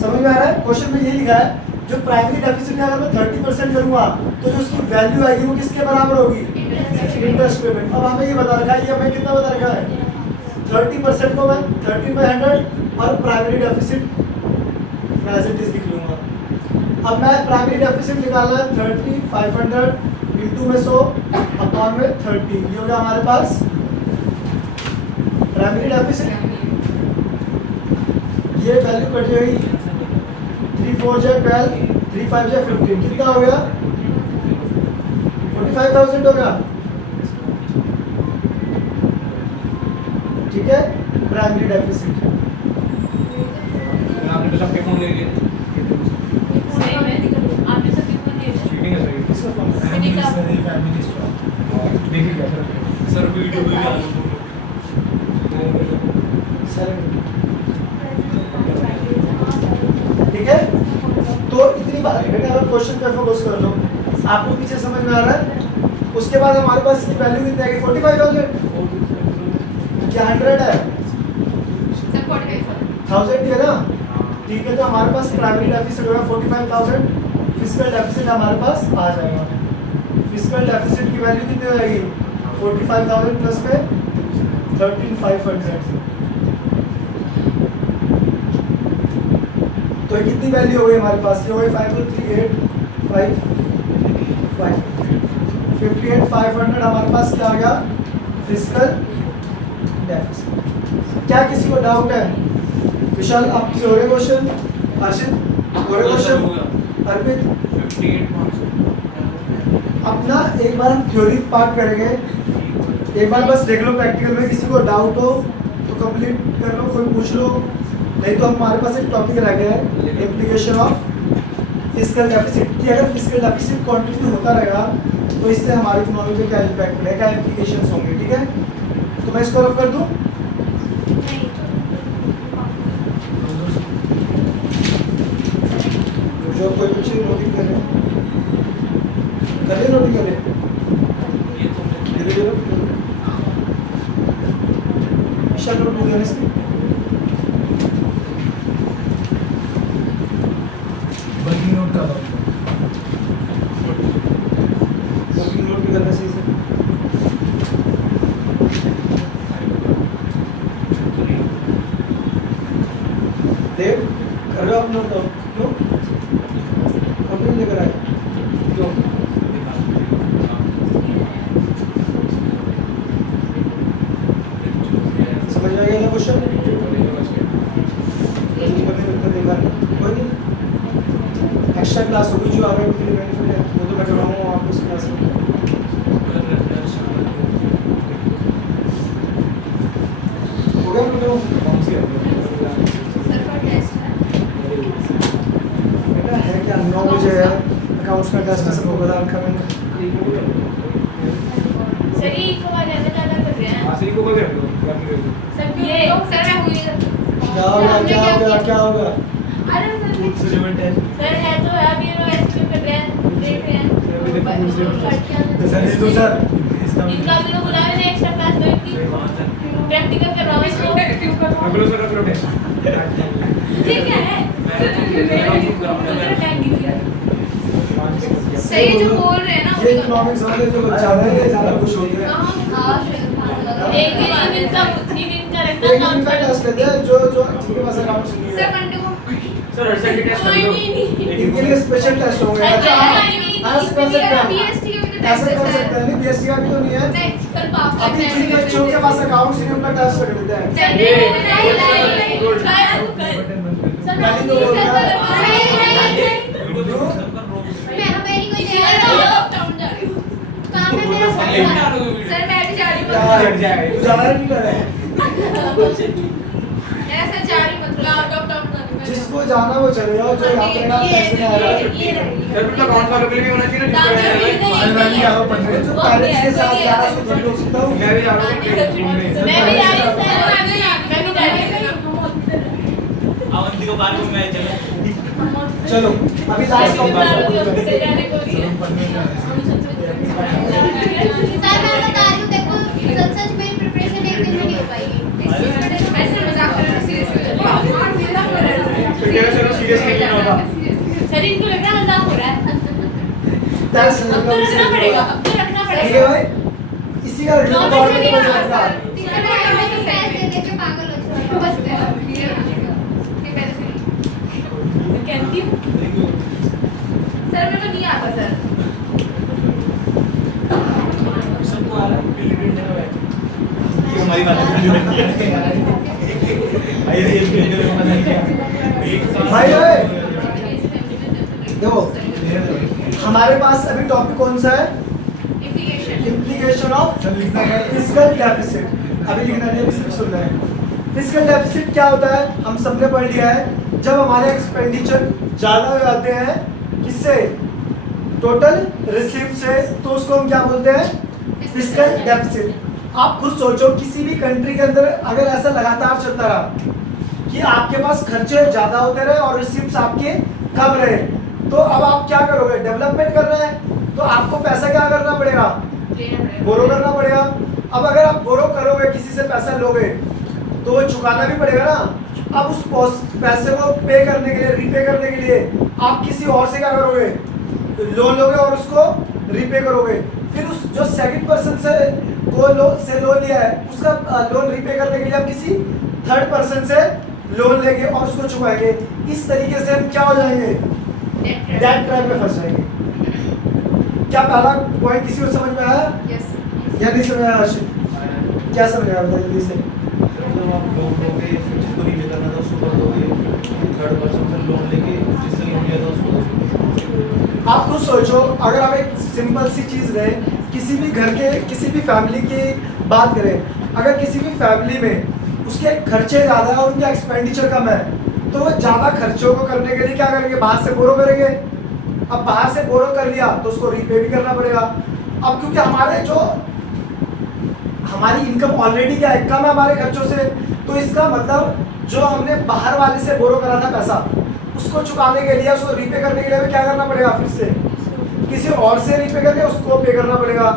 समझ में आ रहा है? क्वेश्चन में ये लिखा है जो प्राइमरी डेफिसिट है अगर मैं 30% करूंगा तो जो उसकी वैल्यू आएगी वो किसके बराबर होगी, इंटरेस्ट पेमेंट। अब हमें ये बता रखा है, ये हमें कितना बता रखा है, 30% को मैं 30/100 और प्राइमरी डेफिसिट प्रेजेंट इज लिख लूंगा। अब मैं प्राइमरी डेफिसिट निकालना है 30/500 इंटू में 100 अपॉन में 30, ये हो गया हमारे पास प्राइमरी डेफिसिट। ये वैल्यू कट जाएगी 3 4 12 3 5 15, कितना हो गया 45,000 हो गया। ठीक है, प्राइमरी डेफिसिट। आपने तो सबके फोन ले लिए, सही में आपने सब कितना दिए चीटिंग है सही। इसका फॉर्म देखिए क्या सर वीडियो भी डालो। ठीक है, तो इतनी बात है बेटा, अगर क्वेश्चन पे फोकस कर लो, आपको पीछे समझ में आ रहा है। उसके बाद हमारे पास इसकी वैल्यू कितनी आएगी, 45,000 क्या 100 है, सब 45,000 1000 है ना। ठीक है, तो हमारे पास प्राइमरी डेफिसिट होगा 45,000, फिस्कल डेफिसिट हमारे पास आ जाएगा। फिस्कल डेफिसिट की वैल्यू कितनी हो जाएगी 45,000 प्लस में 13,500, तो कितनी वैल्यू हो गई हमारे पास, ये हो गई 58,500 हमारे पास क्या आ गया फिस्कल डेफिसिट। क्या किसी को डाउट है? विशाल आपसे हो रहे क्वेश्चन, अर्शित हो रहे क्वेश्चन, अर्पित 58 मार्क्स। अपना एक बार हम थ्योरी पार्ट करेंगे, एक बार बस देख लो प्रैक्टिकल में, किसी को डाउट हो तो कंप्लीट कर लो, कोई पूछ लो, नहीं तो हमारे पास एक टॉपिक रह गया है इम्प्लीकेशन ऑफ फिस्कल डेफिसिट, कि अगर फिस्कल डेफिसिट कंटिन्यू होता रहेगा तो इससे हमारी इकोनॉमी पे क्या इम्पैक्ट पड़ेगा, क्या इम्प्लीकेशंस होंगे। ठीक है, तो मैं इसको रफ कर दूं, जो कोई कुछ नोटिंग कर रहे नोटिंग कर रहे विशाल नोट नहीं देने से वर्किंग नोट का वर्किंग नोट भी करना सही से। देव कर रहे हो आप नोट, क्यों कंप्लीट लेकर आए, क्यों समझ में आ गया ना क्वेश्चन? कोई नहीं, एक्स्ट्रा क्लास होगी जो आगे के लिए बेनिफिट है, वो तो मैं करवाऊंगा आपको इस क्लास में। हो गया मतलब कौन सी है? सर का टेस्ट है बेटा है क्या, 9 बजे है अकाउंट्स का टेस्ट है, सबको बता रखा मैंने। सर ये एक बार लेवल ज्यादा कर रहे हैं आसिफ को बोल रहे हो क्या अपने सर ये सर मैं हुई क्या हो गया, क्या हो गया, क्या हो गया? अरे सर है तो अब ये लोग ऐसे क्यों कर रहे हैं, देख रहे हैं सर नहीं तो सर इनका भी लोग बुला रहे हैं एक्स्ट्रा क्लास दो इनकी प्रैक्टिकल करवाओ इसको बोलो सर अपना टेस्ट ठीक है सही जो बोल रहे हैं ना ये इकोनॉमिक्स वाले जो बच्चा है ये ज्यादा खुश हो गए। एक दिन इनका उतनी दिन का एक रहता दिन का टेस्ट लेते हैं जो जो जिनके पास अकाउंट्स नहीं सर है, मंडे को सर हर साइड टेस्ट कर लो इनके लिए स्पेशल टेस्ट होंगे। अच्छा ऐसा कर सकते हैं, बीएसटी का भी तो ऐसा कर सकते हैं, नहीं बीएससी का भी तो नहीं है नहीं कल पास अभी, जिन बच्चों के पास अकाउंट्स नहीं उनका टेस्ट कर लेते हैं। मैं हमें नहीं कोई दे रहा हूं, टाउन जा रही हूं काम है मेरा सर मैं भी जा रही हूँ क्या हट जाएगा ये। तू जा रहा है नहीं कर रहा है? मैं सर जा रही हूँ जिसको जाना वो चले जाओ, जो यहाँ पे ना पैसे नहीं आ रहा है। सर फिर तो अकाउंट वालों के लिए भी होना चाहिए ना जिसको नहीं, जाना है। नहीं, मैं नहीं आ रहा हूँ पढ़ने, जो पेरेंट्स के साथ जा रहा है उसको थोड़ी रोक सकता हूँ। मैं भी जा रहा हूँ घूमने। मैं भी जा रही हूँ सर, मैं भी जा रही हूँ अवंती को बाहर घूमने चलो। चलो अभी लास्ट सर मैं बता रही हूँ देखो सच में प्रिपरेशन एक दिन में नहीं हो पाएगी ऐसे मजाक कर रहे हो सीरियसली फिर कह रहे सर सीरियस नहीं लेना होता। सर इनको लग रहा है मजाक हो रहा है That's अब तो रखना पड़ेगा अब तो रखना ठीक है पड़ेगा भाई, इसी का रिव्यू नॉर्मल कॉल से में नहीं मुझे आ लगता है। कहती हूँ सर मेरे को नहीं आता सर सबको आ रहा है कि हमारी बात नहीं लगती है भाई ये भेजने में मजा नहीं किया एक साथ भाई भाई देखो हमारे पास अभी टॉपिक कौन सा है? Implication of fiscal deficit. अभी लिखना नहीं, अभी सिर्फ सुनना है। फिस्कल डेफिसिट क्या होता है हम सबने पढ़ लिया है। जब हमारे एक्सपेंडिचर ज़्यादा हो जाते हैं किससे? टोटल रिसीव से, तो उसको हम क्या बोलते हैं? Fiscal deficit. आप खुद सोचो किसी भी कंट्री के अंदर अगर ऐसा लगातार चलता रहा कि आपके पास खर्चे ज़्यादा होते रहे और रिसीव्स आपके कम रहे, तो अब आप क्या करोगे? डेवलपमेंट कर रहे हैं तो आपको पैसा क्या करना पड़ेगा? बोरो करना पड़ेगा। अब अगर आप बोरो करोगे, किसी से पैसा लोगे, तो वो चुकाना भी पड़ेगा ना। अब उस पैसे को पे करने के लिए, रीपे करने के लिए आप किसी और से क्या करोगे? लोन लोगे और उसको रीपे करोगे। फिर उस जो सेकंड पर्सन से लोन लिया है उसका लोन रीपे करने के लिए हम किसी थर्ड पर्सन से लोन लेंगे और उसको चुकाएंगे। इस तरीके से हम क्या हो जाएंगे? डेट ट्रैप में फंस जाएंगे। क्या पहला पॉइंट किसी को समझ में आया या नहीं समझ में आया? हर्षित क्या समझ में आया बताइए जल्दी से। मतलब आप लोन लोगे, फिर जिसको नहीं लेना था उसको कर दोगे, फिर थर्ड पर्सन से लोन लेके जिससे लोन लिया था उसको दोगे। आप खुद सोचो, अगर हम एक सिंपल सी चीज़ लें, किसी भी घर के किसी भी फैमिली की बात करें, अगर किसी भी फैमिली में उसके खर्चे ज़्यादा है और उनका एक्सपेंडिचर कम है, तो वो ज़्यादा खर्चों को करने के लिए क्या करेंगे? बाहर से बोरो करेंगे। अब बाहर से बोरो कर लिया तो उसको रीपे भी करना पड़ेगा। अब क्योंकि हमारी इनकम ऑलरेडी क्या है? कम है हमारे खर्चों से, तो इसका मतलब जो हमने बाहर वाले से बोरो करा था पैसा, उसको चुकाने के लिए, उसको रीपे करने के लिए हमें क्या करना पड़ेगा? फिर से किसी और से रीपे करके उसको पे करना पड़ेगा।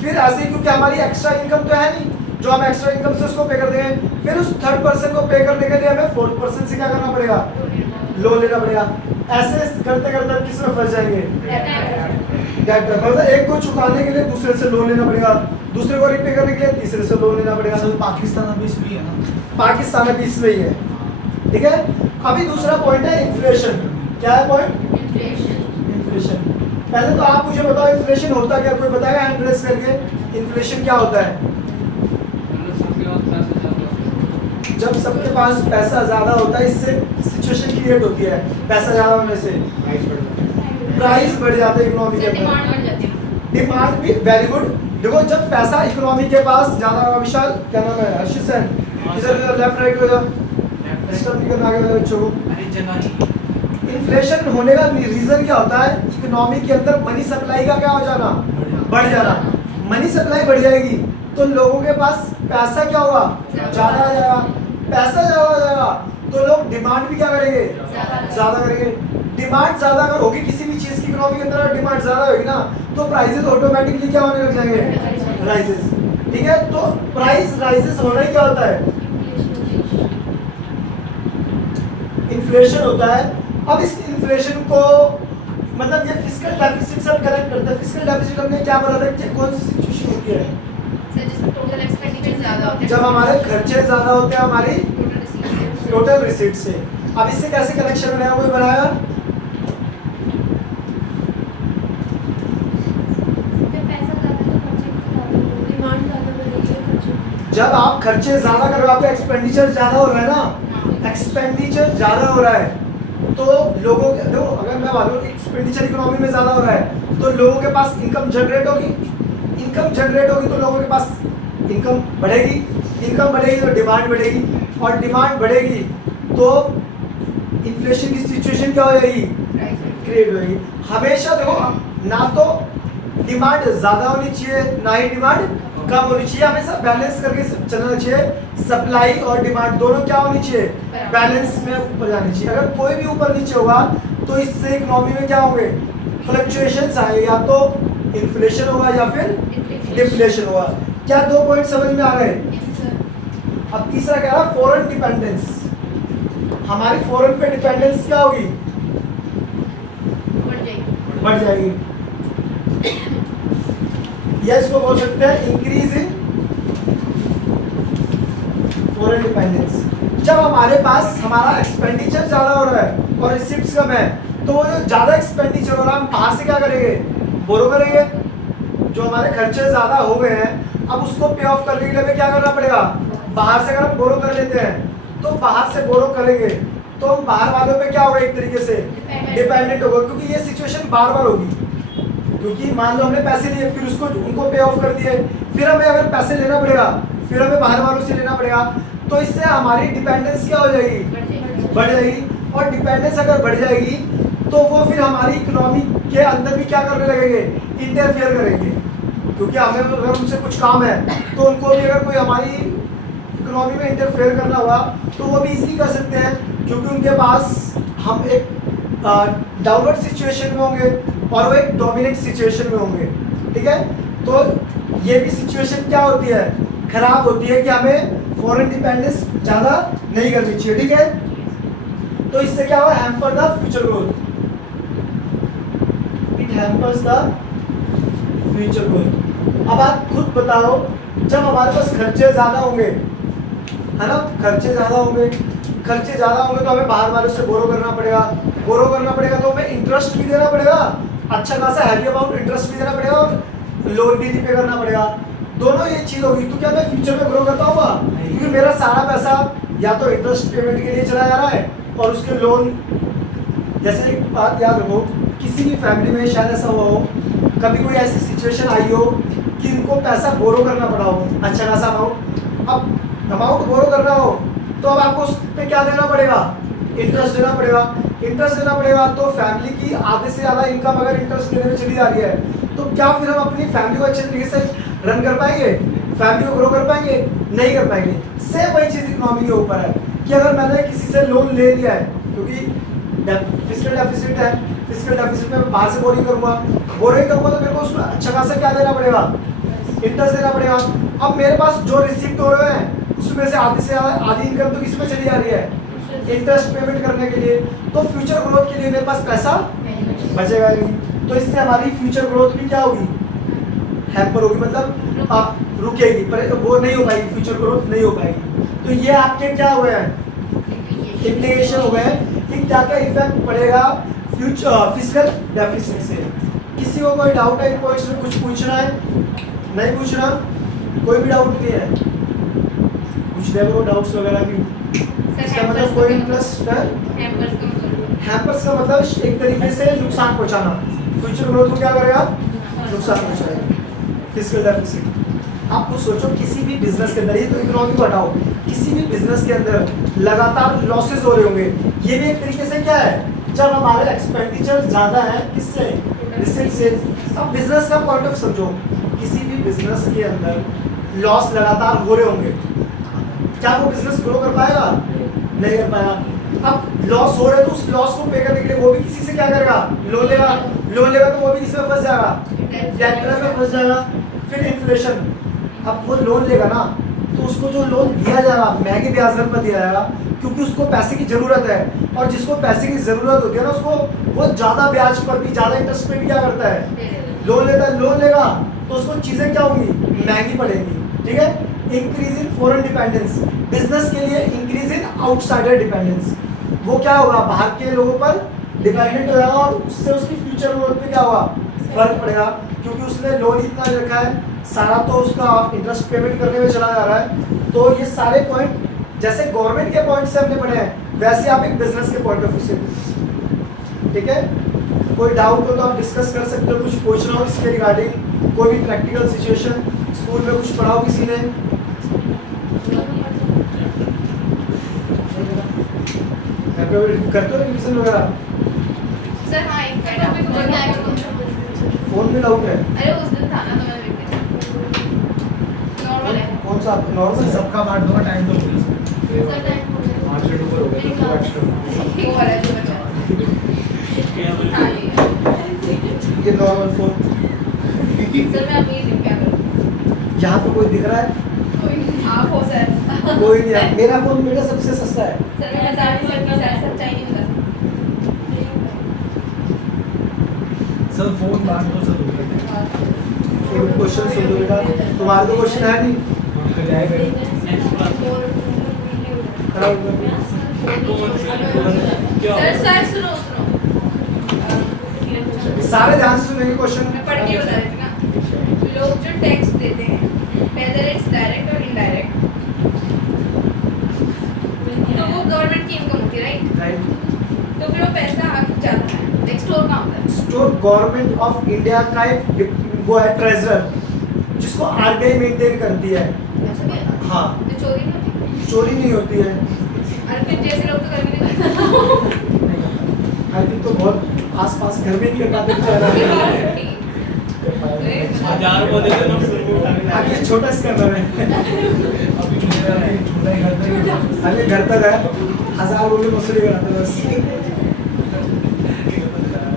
फिर ऐसे ही क्योंकि हमारी एक्स्ट्रा इनकम तो है नहीं, जो हम एक्स्ट्रा इनकम से उसको पे कर देंगे, फिर उस थर्ड पर्सन को पे करने के लिए हमें फोर्थ पर्सन से क्या करना पड़ेगा? लोन लेना पड़ेगा। ऐसे करते करते हम किस में फंस जाएंगे? Debt trap. मतलब एक को चुकाने के लिए दूसरे से लोन लेना पड़ेगा, दूसरे को रीपे करने के लिए तीसरे से लोन लेना पड़ेगा। असल पाकिस्तान अभी इसमें ही है ना। पाकिस्तान अभी इसमें ही है, ठीक है। अभी दूसरा पॉइंट है इन्फ्लेशन। क्या है पॉइंट? इन्फ्लेशन। पहले तो आप मुझे बताओ इन्फ्लेशन होता क्या? कोई बताएगा हैंड रेस करके? इन्फ्लेशन क्या होता है? जब सबके पास पैसा ज्यादा होता है, इससे सिचुएशन क्रिएट होती है। पैसा ज्यादा होने से प्राइस बढ़ जाता है इकोनॉमी के अंदर। डिमांड बढ़ जाती है डिमांड भी वेरी गुड। देखो जब पैसा इकोनॉमी के पास ज्यादा होगा, विशाल क्या नाम है? हर्षित सेन, इधर लेफ्ट राइट हो जाओ, डिस्टर्ब नहीं करना आगे वाले बच्चों को। अरे जगह नहीं। इन्फ्लेशन होने का रीजन क्या होता है? इकोनॉमी के अंदर मनी सप्लाई का क्या हो जाना? बढ़ जाना। मनी सप्लाई बढ़ जाएगी तो लोगों के पास पैसा क्या होगा? ज्यादा आ जाएगा। पैसा ज्यादा हो जाएगा तो लोग डिमांड भी क्या करेंगे? ज्यादा करेंगे। डिमांड ज्यादा अगर होगी किसी भी चीज की इकोनॉमी के अंदर, डिमांड ज्यादा होगी ना, तो प्राइसेस ऑटोमेटिकली क्या होने लग जाएंगे? राइजेस। ठीक है, तो प्राइस राइजेस होना ही क्या होता है? इन्फ्लेशन होता है। अब इस इन्फ्लेशन को मतलब ये फिस्कल डेफिसिट से कनेक्ट करते हैं। फिस्कल डेफिसिट हमने क्या बोला था कि कौन सी सिचुएशन होती है? सर जिसमें टोटल एक्सपेंडिचर ज्यादा होता है, जब हमारे खर्चे ज्यादा होते हैं हमारी टोटल रिसीट से। अब इससे कैसे कनेक्शन बनाया? कोई बनाया? जब आप खर्चे ज्यादा कर रहे हो, आपका एक्सपेंडिचर ज्यादा हो रहा है ना, एक्सपेंडिचर ज्यादा हो रहा है तो लोगों के देखो, अगर मैं मानूं एक्सपेंडिचर इकोनॉमी में ज्यादा हो रहा है तो लोगों के पास इनकम जनरेट होगी। इनकम जनरेट होगी तो लोगों के पास इनकम बढ़ेगी, इनकम बढ़ेगी तो डिमांड बढ़ेगी, और डिमांड बढ़ेगी तो इन्फ्लेशन की सिचुएशन क्या हो जाएगी, क्रिएट होगी। हमेशा देखो, ना तो डिमांड ज्यादा होनी चाहिए ना ही डिमांड कम होनी चाहिए, हमेशा बैलेंस करके चलना चाहिए। सप्लाई और डिमांड दोनों क्या होनी चाहिए, बैलेंस में ऊपर जानी चाहिए। अगर कोई भी ऊपर नीचे होगा तो इससे इकोनॉमी में क्या होंगे, फ्लक्चुएशंस आएंगे, या तो इन्फ्लेशन होगा या फिर डिफ्लेशन होगा। क्या 2 पॉइंट समझ में आ गए? अब तीसरा कह रहा फॉरेन डिपेंडेंस, हमारी फॉरेन पे डिपेंडेंस क्या होगी, बढ़ जाएगी, या इसको बोल सकते हैं इंक्रीज इन फॉरेन डिपेंडेंस। जब हमारे पास हमारा एक्सपेंडिचर ज्यादा हो रहा है और रिसिप्ट्स कम है, तो वो जो ज्यादा एक्सपेंडिचर हो रहा है हम बाहर से क्या करेंगे, बोरो करेंगे। जो हमारे खर्चे ज्यादा हो गए हैं अब उसको पे ऑफ करने के लिए हमें क्या करना पड़ेगा, बाहर से अगर हम बोरो कर लेते हैं तो बाहर से बोरो करेंगे तो हम बाहर वालों पे क्या होगा, एक तरीके से डिपेंडेंट होगा, क्योंकि ये सिचुएशन बार बार होगी। क्योंकि मान लो हमने पैसे लिए, फिर उसको उनको पे ऑफ कर दिए, फिर हमें अगर पैसे लेना पड़ेगा, फिर हमें बाहर वालों से लेना पड़ेगा, तो इससे हमारी डिपेंडेंस क्या हो जाएगी, बढ़ जाएगी। और डिपेंडेंस अगर बढ़ जाएगी तो वो फिर हमारी इकोनॉमी के अंदर भी क्या करने लगेंगे, इंटरफेयर करेंगे। क्योंकि हमें अगर उनसे कुछ काम है तो उनको भी अगर कोई हमारी इकोनॉमी में इंटरफेयर करना हुआ तो वो भी इजीली कर सकते हैं, क्योंकि उनके पास हम एक डाउनवर्ड सिचुएशन में होंगे और वो एक डोमिनेंट सिचुएशन में होंगे। ठीक है, तो ये भी सिचुएशन क्या होती है, खराब होती है कि हमें फॉरेन डिपेंडेंस ज़्यादा नहीं करनी चाहिए। ठीक है, तो इससे क्या होगा, hamper the future growth, it hampers the future growth. अब आप खुद बताओ, जब हमारे पास खर्चे ज़्यादा होंगे, है ना, खर्चे ज़्यादा होंगे तो हमें बाहर वालों से बोरो करना पड़ेगा तो हमें इंटरेस्ट भी देना पड़ेगा, अच्छा खासा हैवी अमाउंट इंटरेस्ट भी देना पड़ेगा और लोन भी पे करना पड़ेगा। दोनों ये चीज़ होगी तो क्या मैं फ्यूचर में ग्रो करता हूँ, क्योंकि मेरा सारा पैसा या तो इंटरेस्ट पेमेंट के लिए चला जा रहा है और उसके लोन। जैसे एक बात याद रखो, किसी भी फैमिली में शायद ऐसा हुआ हो, कभी कोई ऐसी सिचुएशन आई हो कि उनको पैसा बोरो करना पड़ा हो, अच्छा खासा अमाउंट। अब अमाउंट बोरो करना हो तो अब आपको उस पर क्या देना पड़ेगा, इंटरेस्ट देना पड़ेगा। तो फैमिली की आधे से ज़्यादा इनकम अगर इंटरेस्ट देने में चली जा रही है तो क्या फिर हम अपनी फैमिली को अच्छे तरीके से रन कर पाएंगे, फैमिली को ग्रो कर पाएंगे, नहीं कर पाएंगे। सेम वही चीज़ इकोनॉमी के ऊपर है कि अगर मैंने किसी से लोन ले लिया है, क्योंकि फिस्कल डेफिसिट है, फिस्कल डेफिसिट में बाहर से बोरिंग करूँगा तो मेरे को उसमें अच्छा खासा क्या देना पड़ेगा, इंटरेस्ट देना पड़ेगा। अब मेरे पास जो रिसीप्ट हो रहे हैं उसमें से आधी इनकम तो किस में चली जा रही है, इंटरेस्ट पेमेंट करने के लिए। तो फ्यूचर ग्रोथ के लिए मेरे पास पैसा बचेगा नहीं, तो इससे हमारी फ्यूचर ग्रोथ भी क्या होगी, हैम्पर होगी, मतलब आप रुकेगी, पर वो नहीं हो पाएगी, फ्यूचर ग्रोथ नहीं हो पाएगी। तो ये आपके क्या हुए हैं, इम्प्लीकेशन हो गए कि क्या क्या इफेक्ट पड़ेगा फ्यूचर फिस्कल डेफिसिट से। किसी को कोई डाउट है इन पॉइंट्स में, कुछ पूछना है, नहीं पूछना, कोई भी डाउट नहीं है, कुछ नहीं, वो डाउट्स वगैरह भी। इसका मतलब कोई इंटरेस्ट है, हैम्पर्स का मतलब एक तरीके से नुकसान पहुंचाना, फ्यूचर ग्रोथ को क्या करेगा, नुकसान पहुंचाएगा, फिस्कल डेफिसिट। आप कुछ सोचो, किसी भी बिजनेस के अंदर, ये तो इकोनॉमी को हटाओ, किसी भी बिजनेस के अंदर लगातार लॉसेस हो रहे होंगे, ये भी एक तरीके से क्या है, जब हमारे एक्सपेंडिचर ज़्यादा है किससे, रिसिप्ट से। अब बिजनेस का पॉइंट ऑफ समझो, किसी भी बिजनेस के अंदर लॉस लगातार हो रहे होंगे, क्या वो बिजनेस ग्रो कर पाएगा, नहीं कर पाएगा। अब लॉस हो रहा है तो उस लॉस को पे करने के लिए वो भी किसी से क्या करेगा, लोन लेगा तो वो भी किसमें फंस जाएगा, डेट में फंस जाएगा। फिर इन्फ्लेशन, अब वो लोन लेगा ना तो उसको जो लोन दिया जाएगा महंगे ब्याज दर पर दिया जाएगा, क्योंकि उसको पैसे की ज़रूरत है, और जिसको पैसे की ज़रूरत होती है ना उसको वो ज़्यादा ब्याज पर भी, ज़्यादा इंटरेस्ट पे भी क्या करता है, लोन लेता है। लोन लेगा तो उसको चीज़ें क्या होंगी, महंगी पड़ेंगी। ठीक है, increase in foreign dependence, business के लिए इंक्रीज इन आउटसाइडर डिपेंडेंस, वो क्या होगा, बाहर के लोगों पर डिपेंडेंट हो जाएगा और उससे उसकी फ्यूचर ग्रोथ पे क्या होगा, फर्क पड़ेगा, क्योंकि उसने लोन इतना रखा है, सारा तो उसका इंटरेस्ट पेमेंट करने में चला जा रहा है। तो ये सारे पॉइंट जैसे गवर्नमेंट के पॉइंट से हमने पढ़े हैं, वैसे आप एक बिजनेस के पॉइंट ऑफ व्यू से, ठीक है। कोई डाउट हो तो आप डिस्कस कर सकते हो, कुछ पूछना हो इसके रिगार्डिंग, कोई भी प्रैक्टिकल सिचुएशन, स्कूल में कुछ पढ़ाओ किसी ने। करते हो रिविजन वगैरह? सर हाँ एक मिनट फोन में डाउट है? अरे उस दिन था ना तो मैंने लिख दिया नॉर्मल है कौन सा नॉर्मल? सबका बांट दूंगा, टाइम तो मुझे सर टाइम हो गया 5 मिनट ऊपर हो गया तो एक्स्ट्रा वो वाला जो बचा हाँ ये नॉर्मल फोन, सर मैं अभी लिख क्या करूँ यहाँ तो कोई दिख रहा है? आप हो सर कोई नहीं है। मेरा फोन बेटा सबसे सस्ता है। सर मैं बता नहीं सकती सर सच्चाई नहीं बता सर फोन बांट दो सर। एक क्वेश्चन सुन लो बेटा, तुम्हारे तो क्वेश्चन है नहीं। तो जाएगा सर सर सुनो सुनो सारे ध्यान से सुनेंगे क्वेश्चन। मैं पढ़ के बता देती ना लोग जो टैक्स देते हैं whether it's direct or indirect तो वो गवर्नमेंट की इनकम होती है राइट राइट। तो फिर वो पैसा आगे जाता है एक स्टोर कहाँ होता है स्टोर गवर्नमेंट ऑफ इंडिया का एक वो है ट्रेजरर, जिसको आरबीआई मेंटेन करती है। ऐसा भी है हाँ, तो चोरी नहीं होती चोरी नहीं होती है। अरे फिर जैसे लोग तो करके नहीं करते आई थिंक तो बहुत आसपास घर में नहीं कर पाते बेचारा। हजार बोले थे ना शुरू में उठाने अब ये छोटा स्कैनर है। अभी छोटा ही घर पे अभी घर तक है, 1000 बोले मसूरी कराते बस।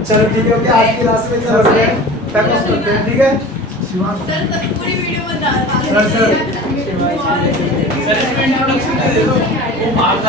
चलो ठीक है, ओके आज की क्लास में चल रहे हैं, पैक ऑफ करते हैं, ठीक है? सर सर पूरी वीडियो बता सर, सर। सर इसमें इंट्रोडक्शन दे दो वो मार